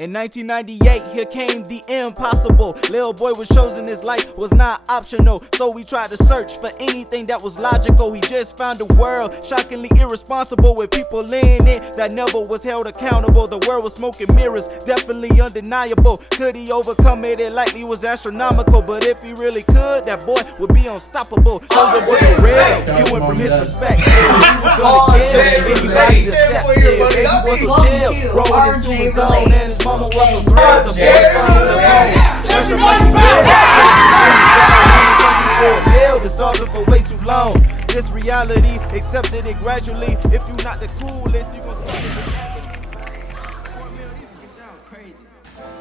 In 1998, here came the impossible. Lil boy was chosen, his life was not optional. So we tried to search for anything that was logical. He just found a world shockingly irresponsible, with people in it that never was held accountable. The world was smoke and mirrors, definitely undeniable. Could he overcome it? It likely was astronomical. But if he really could, that boy would be unstoppable. Chosen with the real, he went from his respect. He was gonna kill anybody except him. He was a jail, growing into his own, and his mama was a threat. The boy found it alone. Pressure like he's dead. Been starving for way too long. This reality, accepted it gradually. If you not the coolest, you gon' see it. CorMil, these sound crazy.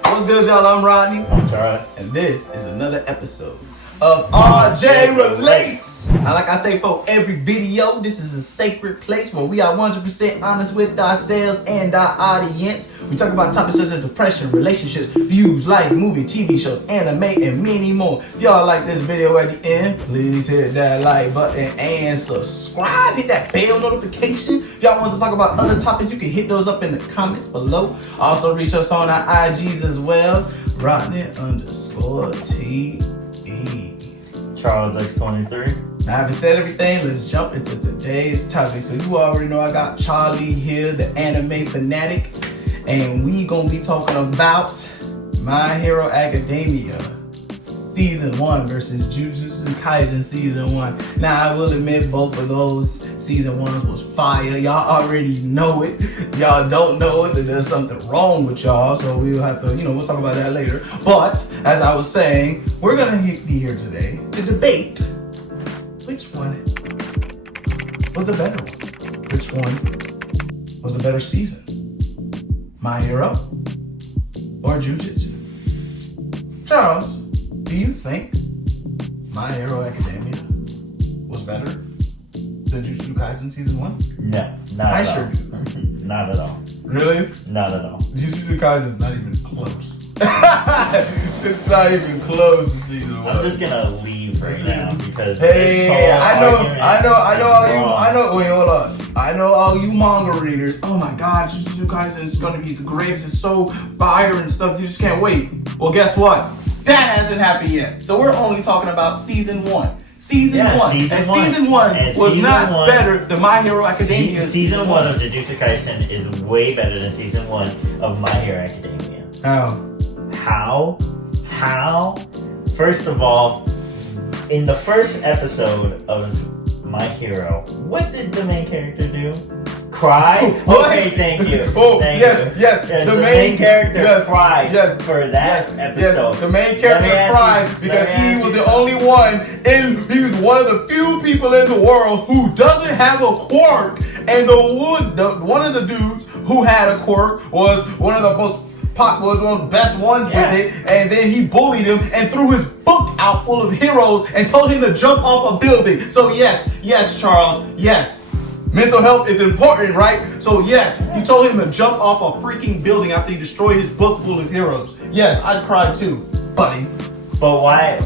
What's good, y'all? I'm Rodney. I'm Charlie. And this is another episode of RJ Relates. Now, like I say for every video, this is a sacred place where we are 100% honest with ourselves and our audience. We talk about topics such as depression, relationships, views, life, movie, TV shows, anime, and many more. If y'all like this video at the end, please hit that like button and subscribe. Hit that bell notification. If y'all want us to talk about other topics, you can hit those up in the comments below. Also, reach us on our IGs as well. Rodney_TE. Charles X23. Now, having said everything, let's jump into today's topic. So you already know I got Charlie here, the anime fanatic, and we gonna be talking about My Hero Academia Season 1 versus Jujutsu Kaisen Season 1. Now, I will admit both of those Season 1s was fire. Y'all already know it. If y'all don't know it, then there's something wrong with y'all. So we'll have to, we'll talk about that later. But, as I was saying, we're gonna be here today to debate which one was the better one. Which one was the better season? My Hero or Jujutsu? Charles, do you think My Hero Academia was better than Jujutsu Kaisen Season 1? No, not I at all. sure do. Not at all. Really? Not at all. Jujutsu Kaisen is not even close. It's not even close to Season 1. I'm just gonna leave right now because Hey, this whole I know. Wait, hold on. I know all you manga readers. Oh my God, Jujutsu Kaisen is gonna be the greatest. It's so fire and stuff. You just can't wait. Well, guess what? That hasn't happened yet. So we're only talking about Season 1. Season 1 was not better than My Hero Academia. Season 1 of Jujutsu Kaisen is way better than Season 1 of My Hero Academia. How? First of all, in the first episode of My Hero, what did the main character do? Cry? Okay, thank you. Yes. The main character cried for that episode. The main character cried because he was the only one, and he was one of the few people in the world who doesn't have a quirk. And one of the dudes who had a quirk was one of the best ones with it, and then he bullied him and threw his book out full of heroes and told him to jump off a building. So yes, Charles, yes. Mental health is important, right? So yes, he told him to jump off a freaking building after he destroyed his book full of heroes. Yes, I'd cry too, buddy. But why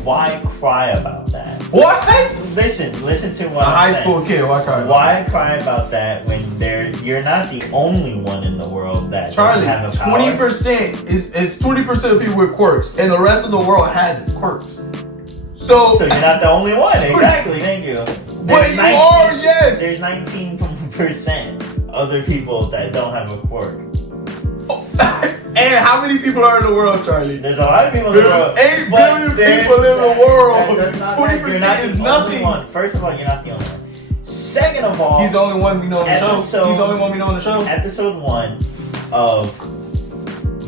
cry about that? What? Listen to what I'm high saying. School kid, why cry? Why cry about that when you're not the only one in the world that Charlie, doesn't have a power? 20% is 20% of people with quirks, and the rest of the world has quirks. So you're not the only one. Exactly. Thank you. But you are, yes. There's 19% other people that don't have a quirk. And how many people are in the world, Charlie? There's a lot of people in the world. There's 8 billion people in the world. 20% is nothing. One. First of all, you're not the only one. Second of all, he's the only one we know on the show. He's the only one we know on the show. Episode 1 of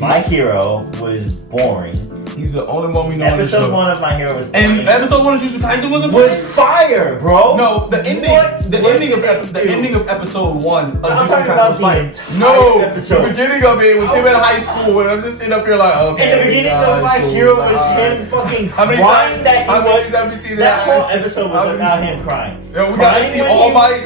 My Hero was boring. He's the only one we know on the show. Episode 1 of My Hero was boring. And episode 1 of Jujutsu Kaisen was fire, bro. No, the ending of episode 1 of Jujutsu Kaisen was fire. Episode. The beginning of it was him in high school, and I'm just sitting up here like, okay. And the beginning of My Hero was him fucking crying. How many times have we seen that? That whole episode was about him crying. Yeah, we got to see All Might.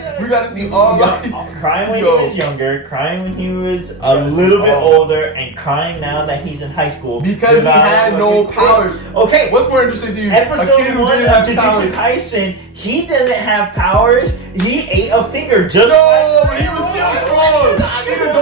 Crying when he was younger, crying when he was a little bit older, and crying now that he's in high school. Because he had no powers. Okay. What's more interesting to you? Episode 1 of Jujutsu Kaisen, he doesn't have powers. He ate a finger just but he was still strong. Even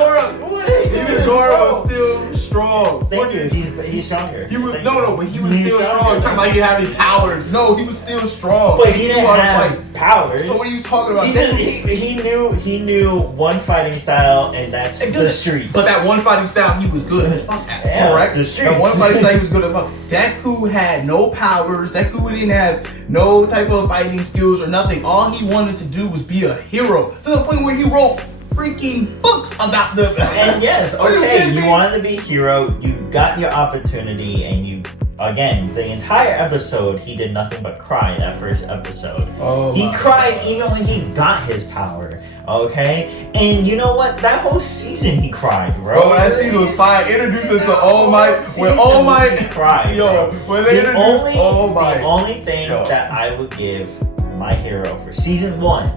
Dora was still strong. Thank you. He's stronger. He was Thank no, you. but he was He's still strong. stronger. Talking about he didn't have any powers. No, he was still strong. But he didn't knew how to have fight. powers. So what are you talking about? He knew one fighting style, and that's the streets. But that one fighting style, he was good as fuck at. Yeah, Correct. the streets. That one fighting style, he was good as fuck. Deku had no powers. Deku didn't have no type of fighting skills or nothing. All he wanted to do was be a hero, to the point where he wrote freaking books about them. And yes, okay, you wanted to be a hero, you got your opportunity, and you, again, the entire episode, he did nothing but cry that first episode. Oh, he cried even when he got his power, okay? And you know what? That whole season he cried, bro. Bro, that season was fire. Introduced us to All Might. When All Might cried, yo, when they introduced All Might. The only thing that I would give My Hero for season 1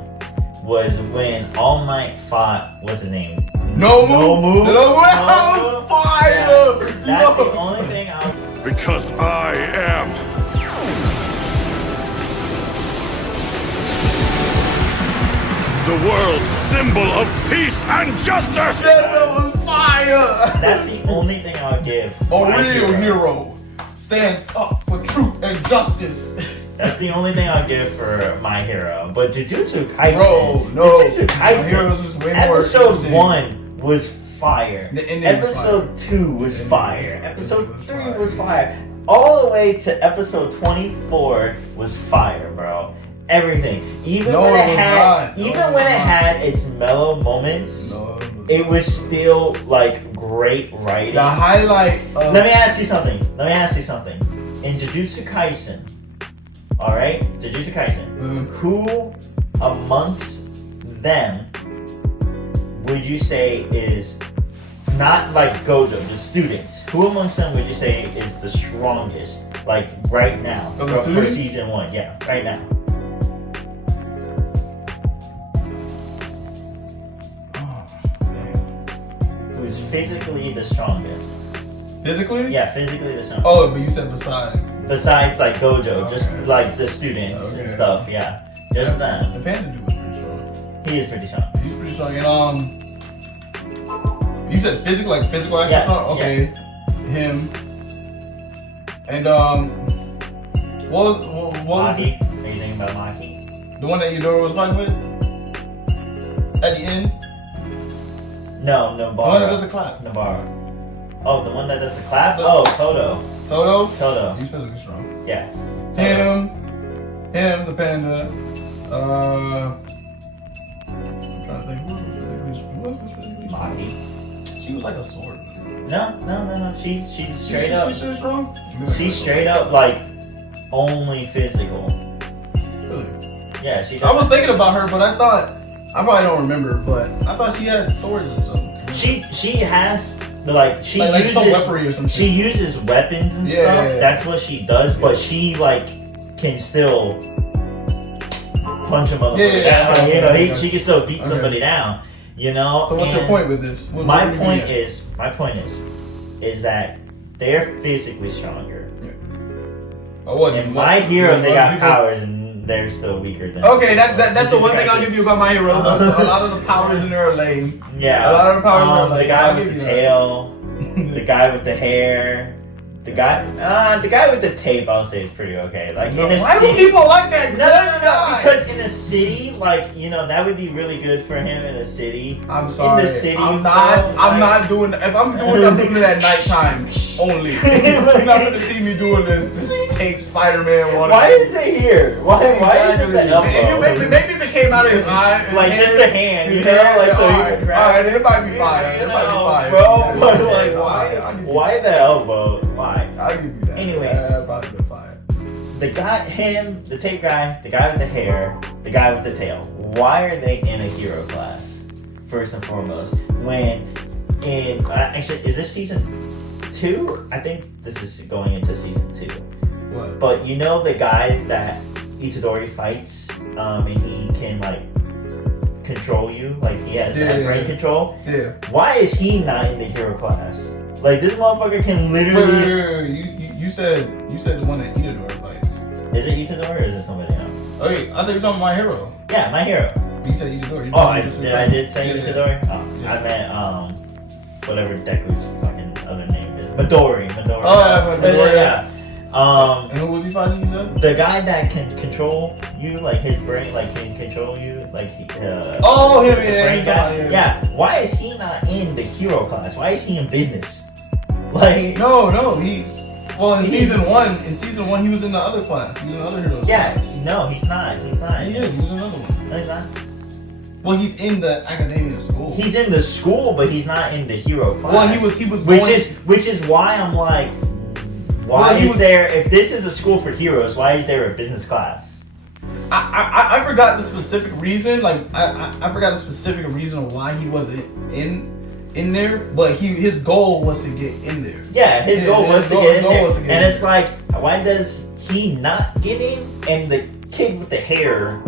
was when All Might fought, what's his name? No move. That was fire. Yeah, that's the only thing Because I am the world's symbol of peace and justice. That was fire. That's the only thing I'll give. A real hero stands up for truth and justice. That's the only thing I'll give for My Hero. But Jujutsu Kaisen, Bro, no. Jujutsu Kaisen, episode 1 was fire. Episode 2 was fire. Episode 3 was fire. All the way to episode 24 was fire, bro. Everything. Even when it had its mellow moments, it was still like great writing. The highlight of... Let me ask you something. In Jujutsu Kaisen, alright? Jujutsu Kaisen. Who amongst them would you say is not like Gojo, the students? Who amongst them would you say is the strongest? Like right now. For season 1, yeah, right now. Who's physically the strongest? Physically? Yeah, physically the strongest. Oh, but you said besides. Besides like Gojo, just like the students and stuff, yeah. Just that. The panda dude was pretty strong. He is pretty strong. He's pretty strong. And you said physical, like physical action strong? Okay. Yeah. Him. And what was Maki? Are you thinking about Maki? The one that Eudora was fighting with? At the end? No, Nobara. The one that does the clap. Nobara. Oh, the one that does the clap? Toto. Toto? He's physically strong. Yeah. Him, the panda. I'm trying to think. Who was physically strong? Maki. She was like a sword. No. She's straight up. She's strong? She's straight up like only physical. Really? Yeah, she. I was thinking about her, but I probably don't remember, but I thought she had swords or something. She has like she uses some weaponry or some shit. She uses weapons and stuff. Yeah. That's what she does, but she like can still punch a motherfucker down. You know, she can still beat somebody down. You know. So what's your point with this? My point is that they're physically stronger. Yeah. Oh, and My Hero, they got powers and they're still weaker than. Okay, that's the one thing I'll give you about My Hero. A lot of the powers in there are lame. Yeah. A lot of the powers are lame. The guy with the tail, the guy with the hair. The guy with the tape, I'll say, is pretty okay. Like in a why city, do people like that? No, because in a city, like that would be really good for him in a city. I'm sorry. In the city, I'm not doing. If I'm doing it at nighttime only. You're not gonna see me doing this tape Spider-Man one. Why is it here? Why is it the elbow? Maybe if it came out of his eye, like just a hand, you know, like so you can grab. Alright, it might be fire. It might be fire, bro. But like, why the elbow? Why? I'll give you that. Anyways, that'd probably be fire. The tape guy, the guy with the hair, the guy with the tail. Why are they in a hero class? First and foremost, actually, is this season 2? I think this is going into season 2. What? But you know the guy that Itadori fights, and he can like control you, like he has brain control. Yeah. Why is he not in the hero class? Like this motherfucker can literally. Wait. You said the one that Itadori fights. Is it Itadori or is it somebody else? Okay, I thought you were talking about My Hero. Yeah, My Hero. You said Itadori. I did say Itadori. Yeah. I meant whatever Deku's fucking other name Midori. Oh, yeah, Midori. Yeah. And who was he fighting? You said the guy that can control you, like his brain, like can control you, like he. Oh, him, the yeah. brain guy. Yeah. Why is he not in the hero class? Why is he in business? Like no, he's in season one. In season one, he was in the other class. He was in the other heroes. Yeah. No, he's not. He's not. He is. He was in another one. No, he's not. Well, he's in the academia school. He's in the school, but he's not in the hero class. Well, he was. Which is why I'm like, why is there? If this is a school for heroes, why is there a business class? I forgot the specific reason. Like I forgot the specific reason of why he wasn't in there. But his goal was to get in there. Yeah, his goal was to get in there. And it's like, why does he not get in, and the kid with the hair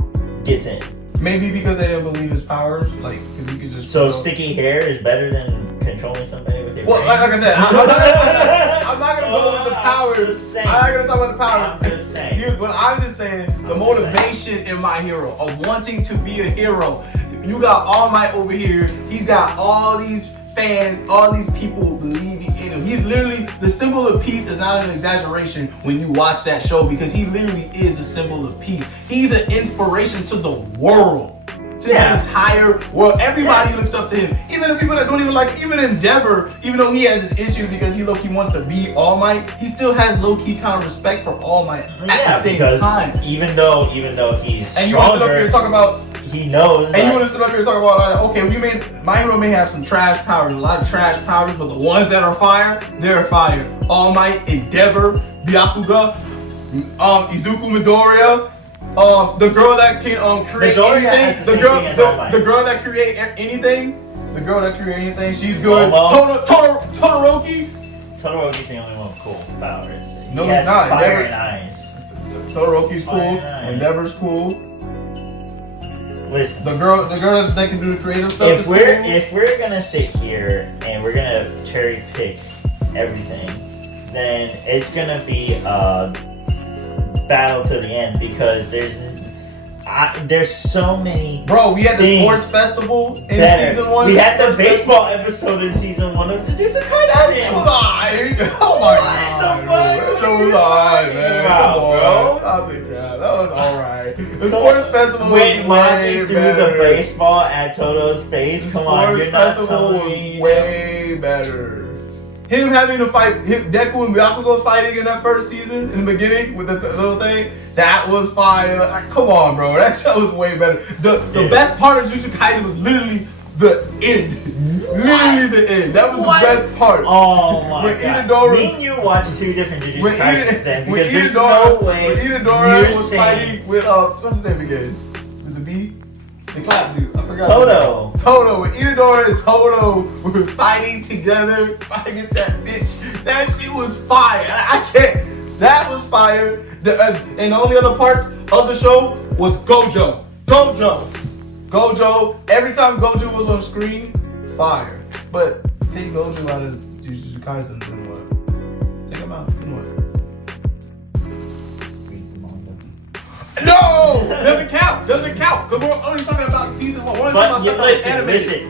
gets in? Maybe because they didn't believe his powers, like because you could just. So sticky hair is better than controlling somebody with your brain? Like I said, I'm not gonna go with the powers. I'm not gonna talk about the powers. I'm just saying. But I'm just saying the motivation in My Hero of wanting to be a hero. You got All Might over here. He's got all these fans, all these people believing in him. He's literally the symbol of peace. Is not an exaggeration when you watch that show because he literally is the symbol of peace. He's an inspiration to the world, to the entire world. Everybody looks up to him. Even the people that don't even like, even Endeavor, even though he has his issue because he low-key wants to be All Might, he still has low-key kind of respect for All Might at the same time. Even though he's and you want to sit up here and talk about. He knows. And you want to sit up here and talk about, okay, My Hero may have some trash powers, a lot of trash powers, but the ones that are fire, they're fire. All Might, Endeavor, Byakuga, Izuku Midoriya, the girl that can create anything, the girl that create anything, she's good. Todoroki. Todoroki's the only one with cool powers. No, he's not. Fire and ice. Todoroki's cool. Endeavor's cool. Listen, the girl that can do the creative stuff. If we're gonna sit here and we're gonna cherry pick everything, then it's gonna be a battle to the end because there's so many. Bro, we had the sports festival in season 1. We had the baseball episode in season 1 of Jujutsu Kaisen. It was alright. Oh my god. It was alright, man. Come on, stop it, God. That was alright. The sports festival was way better. better. The baseball at Toto's face. Come on, you're not telling me. Way better. Him having to fight, Deku and Byakuga fighting in that first season in the beginning with the little thing, that was fire. Like, come on, bro, that show was way better. The best part of Jujutsu Kaisen was literally the end. Literally the end. That was the best part. Oh my god. Me and you watched 2 different Jujutsu Kaisens then because there's no way. When Itadori was fighting with what's his name again? With the B? The clap dude. I forgot. Toto. When Itadori and Toto were fighting together, fighting against that bitch. That shit was fire. I can't. That was fire. And the only other parts of the show was Gojo. Every time Gojo was on screen, fire. But take Gojo out of Jujutsu Kaisen, then what? Take him out, then what? No! Doesn't count. Because we're only talking about season 1. But listen.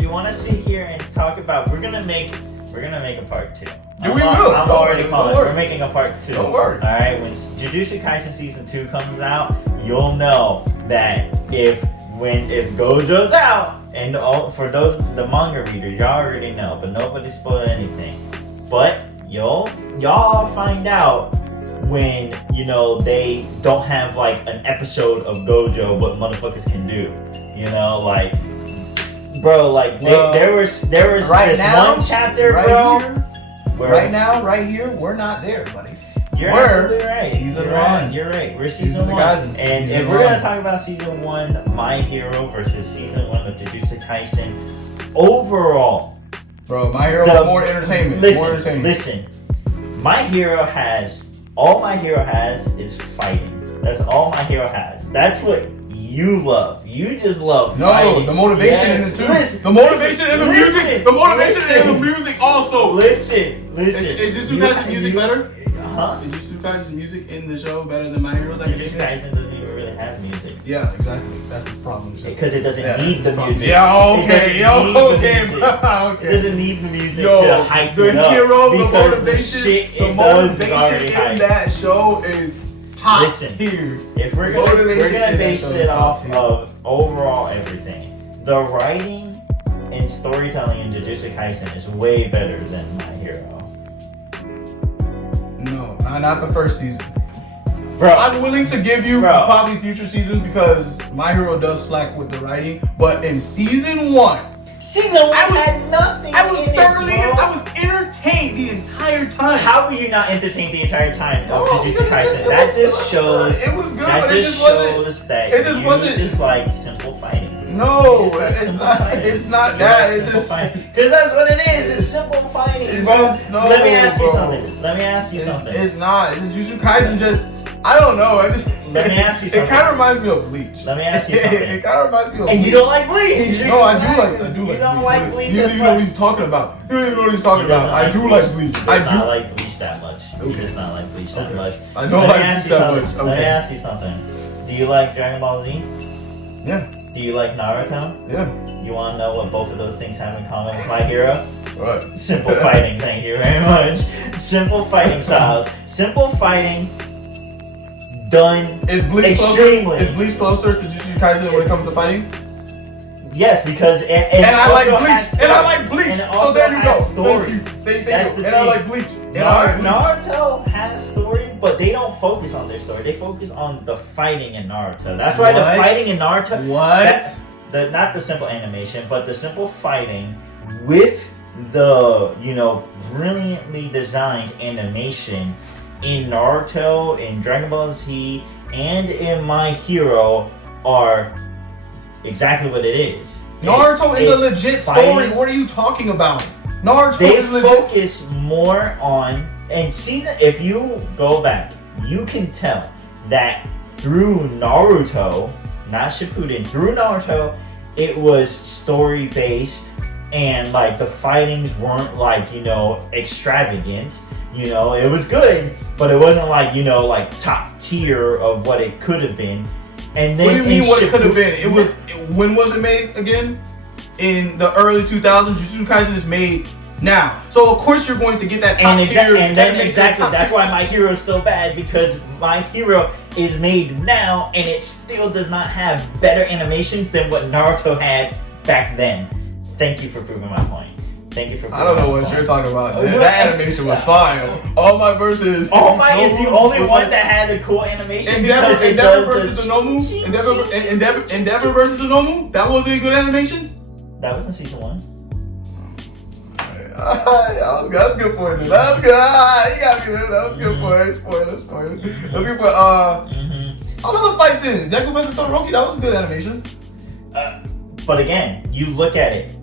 You want to sit here and talk about. We're gonna make a part 2. We will. I'm already calling. We're making a part 2. Don't worry. All right. When Jujutsu Kaisen season 2 comes out, you'll know that if Gojo's out, and for the manga readers, y'all already know, but nobody spoiled anything. But y'all find out when they don't have like an episode of Gojo, what motherfuckers can do. Like, bro, like there was right this now, one chapter, right bro. Here, right here, we're not there, buddy. You're absolutely right. Season 1. You're right. We're season 1. And if we're gonna talk about season 1, My Hero versus season 1 of Jujutsu Kaisen, overall, bro, My Hero more entertainment. Listen. All My Hero has is fighting. That's all My Hero has. That's what you love. You just love fighting. The motivation in the two. The motivation in the music. The motivation in the music also. Listen. Is Jujutsu Kaisen music better? Huh? Is Jujutsu Kaisen's music in the show better than My Hero's Academia? Jujutsu Kaisen doesn't even really have music. Yeah, exactly. That's his problem too. Because it doesn't Yeah, need that's the his problem. music. Yeah, It okay, doesn't need the okay, music. okay. It doesn't need the music Yo, to hype the it up. hero, the because motivation, shit the it does is motivation already in hype. that show is top Listen, tier. If we're Motivation gonna in that base show it is off top tier. of overall everything, the writing and storytelling in Jujutsu Kaisen is way better than My Hero. No, not the first season. Bro, I'm willing to give you Bro. probably future seasons because My Hero does slack with the writing, but in season 1, season 1 I was- had nothing I was in thoroughly, it, bro. I was entertained the entire time. How were you not entertained the entire time of Oh, Jujutsu it Kaisen? was That good. just shows. It was good, That but it just just wasn't- shows that it just you wasn't- just like simple fighting. No, It's it's simple not. fighting. It's not You that. like It's simple just. fighting. Because that's what it is. It's simple fighting, It's bro. just- no, Let me ask you bro. something. Let me ask you something. It's not. It's Jujutsu Kaisen. Just. I don't know. I just. Let me ask you It something. kind of reminds me of Bleach. Let me ask you something. It kind of reminds me of. And Bleach. you don't like Bleach. No, I do like. You don't like Bleach You as don't even know what much. he's talking about. You don't even know what he's talking He doesn't about. I do like Bleach. He I does not do. like Bleach that much. He Okay. does not like Bleach that Okay. much. I don't Let like me ask Bleach you that something. much. Let me Okay. ask you something. Do you like Dragon Ball Z? Yeah. Do you like Naruto? Yeah. You want to know what both of those things have in common with My Hero? Right. Simple fighting, thank you very much. Simple fighting styles. Simple fighting done Is Bleach extremely. closer? Is Bleach closer to Jujutsu Kaisen when it comes to fighting? Yes, because And I like also Bleach. has And I story. like Bleach. And it So also there you go. has story. Thank you. Thank That's you. the And I thing. like Bleach. And I like Bleach. Naruto has story, but they don't focus on their story. They focus on the fighting in Naruto. That's why the What? fighting in Naruto. What? Not the simple animation, but the simple fighting with the brilliantly designed animation in Naruto, in Dragon Ball Z, and in My Hero are exactly what it is. Naruto is a It's legit fighting. story. What are you talking about? Naruto They is legit. focus more on if you go back, you can tell that through Naruto, not Shippuden, through Naruto, it was story based and like the fightings weren't like, extravagant. It was good, but it wasn't like, like top tier of what it could have been. And then What do you mean what it could have been? Shippuden- When was it made again? In the early 2000s. Jujutsu Kaisen is made now. So of course you're going to get that top tier. And then that makes it exactly top that's tier. why My Hero is still bad, because My Hero is made now and it still does not have better animations than what Naruto had back then. Thank you for proving my point. Thank you for proving I don't know my what point. you're talking about. Oh, That yeah. animation was fine. All My versus All Might is the Nomu only was one like- that had a cool animation Endeavor, because it Endeavor does versus the Nomu. Endeavor versus the Nomu. That wasn't a good animation. That was in season 1. That's a good point. Dude. That was good. You got me. That was a good point. Spoilers. That was a good point. I love the fights in Deku versus Todoroki. That was a good animation. But again, you look at it.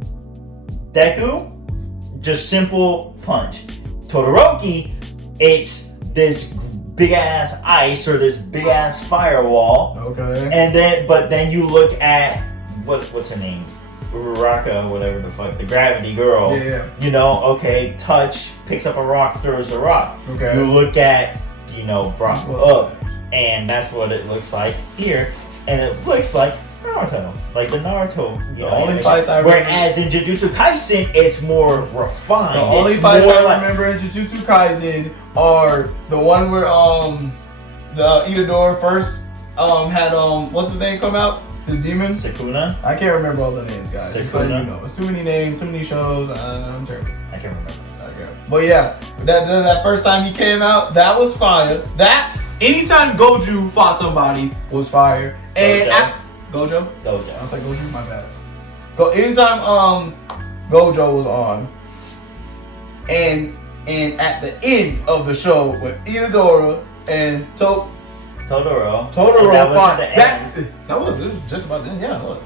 Deku, just simple punch. Todoroki, it's this big ass ice or this big ass firewall. Okay. And then you look at what's her name? Uraraka, whatever the fuck, the gravity girl. Yeah. Touch, picks up a rock, throws the rock. Okay. You look at, Brock up, and that's what it looks like here. And it looks like Naruto. Like the Naruto, The only animation. fights I remember- Whereas in Jujutsu Kaisen, it's more refined. The only It's fights more I like- remember in Jujutsu Kaisen are the one where the Itadori first had what's his name come out? The demon? Sukuna? I can't remember all the names, guys. Just so you Sukuna? know. It's too many names, too many shows. I'm terrible. I can't remember. Okay. But yeah, that first time he came out, that was fire. That anytime Goju fought somebody was fire. And Gojo? Gojo. I was like Goju, my bad. Anytime Gojo was on, and at the end of the show with Itadori and Totoro. Totoro fought. The end. It was just about then. Yeah, it was.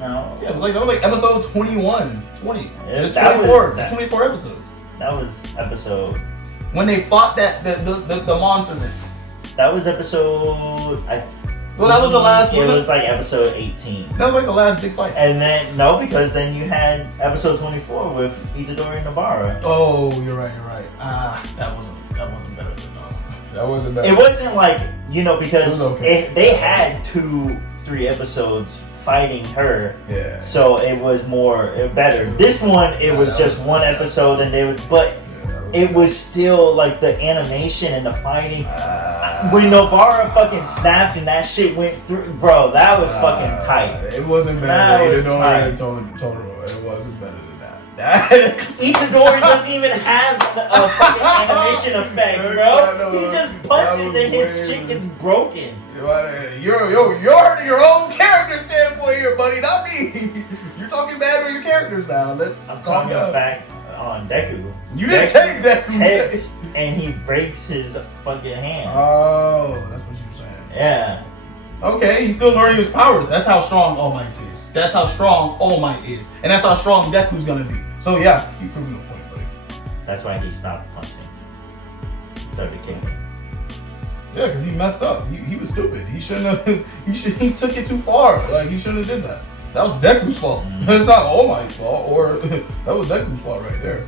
No. Yeah, that was like episode 21, 20. It was That was- 24. that- 24 episodes. That was episode. When they fought the monster man. That was episode. Well, that was the last It one. was like episode 18. That was like the last big fight. And then no, because then you had episode 24 with Itadori and Nobara. Oh, you're right. That wasn't better than That wasn't bad. It wasn't like, because It was okay. they had 2-3 episodes fighting her. Yeah. So it was better. This one, it was just one episode, and it was still like the animation and the fighting. When Nobara fucking snapped and that shit went through, bro, that was fucking tight. It wasn't better than Totoro. It wasn't better than that. Itadori doesn't even have a fucking animation effect, bro. He just punches and his shit gets broken. You're hurting your own character standpoint here, buddy, not me. You're talking bad about your characters now. I'm talking back on Deku. You didn't say Deku. Hits and he breaks his fucking hand. Oh, that's what you were saying. Yeah. Okay, he's still learning his powers. That's how strong All Might is. That's how strong All Might is. And that's how strong Deku's gonna be. So yeah, keep proving the point, buddy. That's why he stopped punching. He started kicking. Yeah, because he messed up. He was stupid. He shouldn't have. He took it too far. Like he shouldn't have did that. That was Deku's fault. It's not All Might's fault. Or that was Deku's fault right there.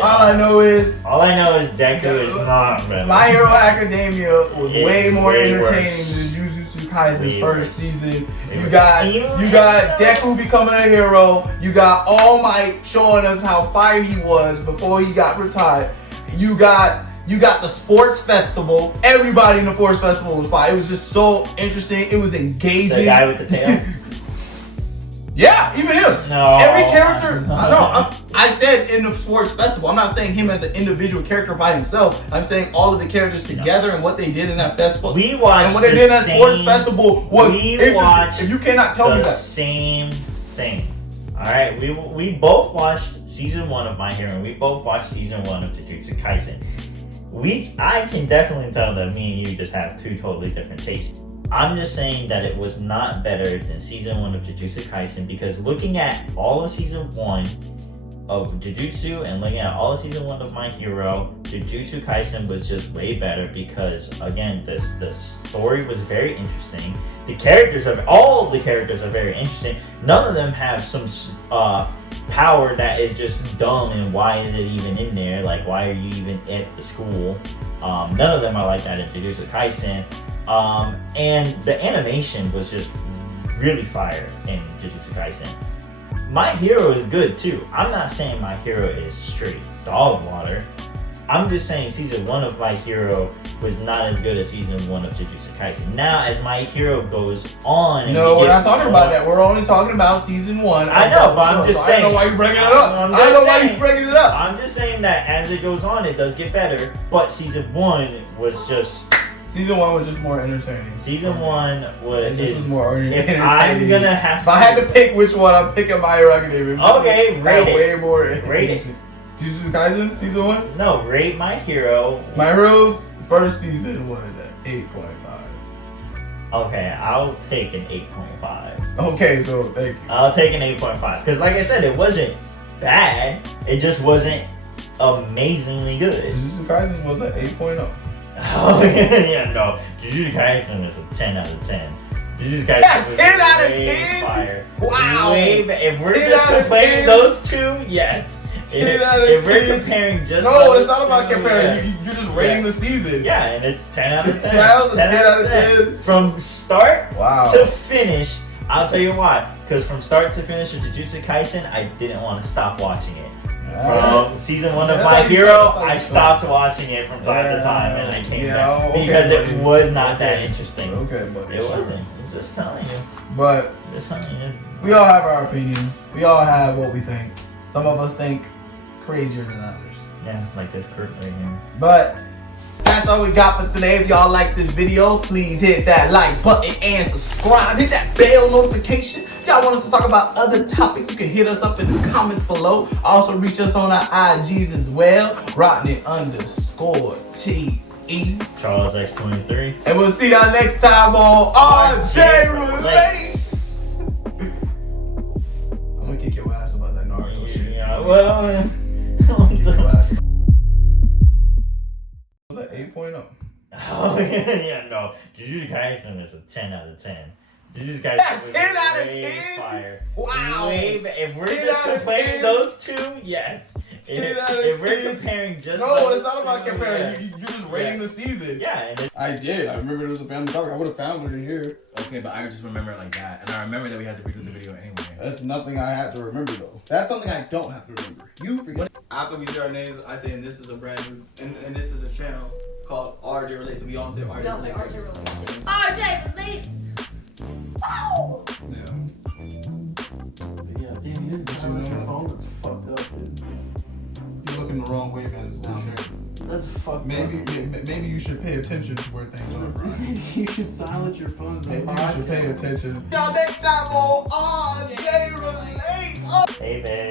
All I know is Deku is not better. My Hero Academia was way more entertaining worse. than Jujutsu Kaisen's first season. You worse. got Deku becoming a hero. You got All Might showing us how fire he was before he got retired. You got the sports festival. Everybody in the sports festival was fire. It was just so interesting. It was engaging. The guy with the tail. Yeah, even him. No. Every character. I said in the sports festival. I'm not saying him as an individual character by himself. I'm saying all of the characters together and what they did in that festival. We watched and what they did in that sports festival was interesting. If you cannot tell me that. Same thing. All right, we both watched season 1 of My Hero. And we both watched season 1 of Jujutsu Kaisen. I can definitely tell that me and you just have two totally different tastes. I'm just saying that it was not better than season 1 of Jujutsu Kaisen because looking at all of season 1 of Jujutsu and looking at all of season 1 of My Hero, Jujutsu Kaisen was just way better because again, the story was very interesting. All of the characters are very interesting. None of them have some power that is just dumb and why is it even in there? Like why are you even at the school? None of them are like that in Jujutsu Kaisen. And the animation was just really fire in Jujutsu Kaisen. My Hero is good too. I'm not saying My Hero is straight dog water. I'm just saying season 1 of My Hero was not as good as season 1 of Jujutsu Kaisen. Now, as My Hero goes on... No, we're not talking about that. We're only talking about season 1. I know, but I'm just saying... I don't know why you're bringing it up. I don't know why you're bringing it up. I'm just saying that as it goes on, it does get better. But season 1 was just... Season 1 was just more entertaining. Season 1 was more entertaining. If I'm gonna have If I had to pick which one, I'm picking My Hero Academia. Okay, rate it. Way more rate it. Jujutsu Kaisen season 1? No, rate My Hero. My Hero's first season was at 8.5. Okay, I'll take an 8.5. Okay, so thank you. I'll take an 8.5 because, like I said, it wasn't bad. It just wasn't amazingly good. Jujutsu Kaisen was at 8.0. Oh yeah, no. Jujutsu Kaisen is a 10 out of 10. Jujutsu Kaisen was 10 out of way 10? Fire. Wow. If we're just comparing those two, yes. If we're comparing just no, those it's not about two, comparing. Yeah. You're just rating the season. Yeah, and it's 10 out of 10. That was a 10 out of 10. From start Wow. to finish, I'll tell you why. Because from start to finish of Jujutsu Kaisen, I didn't want to stop watching it. From season 1 of My Hero, I stopped watching it from time to time, and I came back because it was not that interesting. Okay, buddy. It wasn't. I'm just telling you. But Just telling you. we all have our opinions. We all have what we think. Some of us think crazier than others. Yeah, like this Kurt right here. But that's all we got for today. If y'all like this video, please hit that like button and subscribe. Hit that bell notification. If y'all want us to talk about other topics, you can hit us up in the comments below. Also reach us on our IGs as well. Rodney_TE. Charles X23. And we'll see y'all next time on RJ Relates. I'm gonna kick your ass about that Naruto shit. Yeah, well, Kick your ass. Was that 8.0? oh yeah, no. Jujutsu Kaisen is a 10 out of 10. Jujutsu Kaisen was 10 out of way 10? Fire. Wow. If we're 10 just out of comparing 10? those two, yes. If we're comparing just No, those it's not about two, comparing. yeah. You're just rating the season. Yeah, and I did. I remember it was a family topic. I would have found it in here. Okay, but I just remember it like that, and I remember that we had to redo the video anyway. That's nothing I had to remember though. That's something I don't have to remember. You forget. After we say our names, I say, and this is a brand new, and this is a channel called RJ Relates. We all say RJ We all say Relates. RJ Relates. RJ Relates! Wow! Yeah. Yeah, damn, you didn't silence your phone. That's fucked up, dude. You're looking the wrong way, man. That's fucked Maybe up. maybe you should pay attention to where things are. Right? Maybe you should silence your phones. Maybe you should pay attention. Y'all next time on RJ Relates. hey, babe.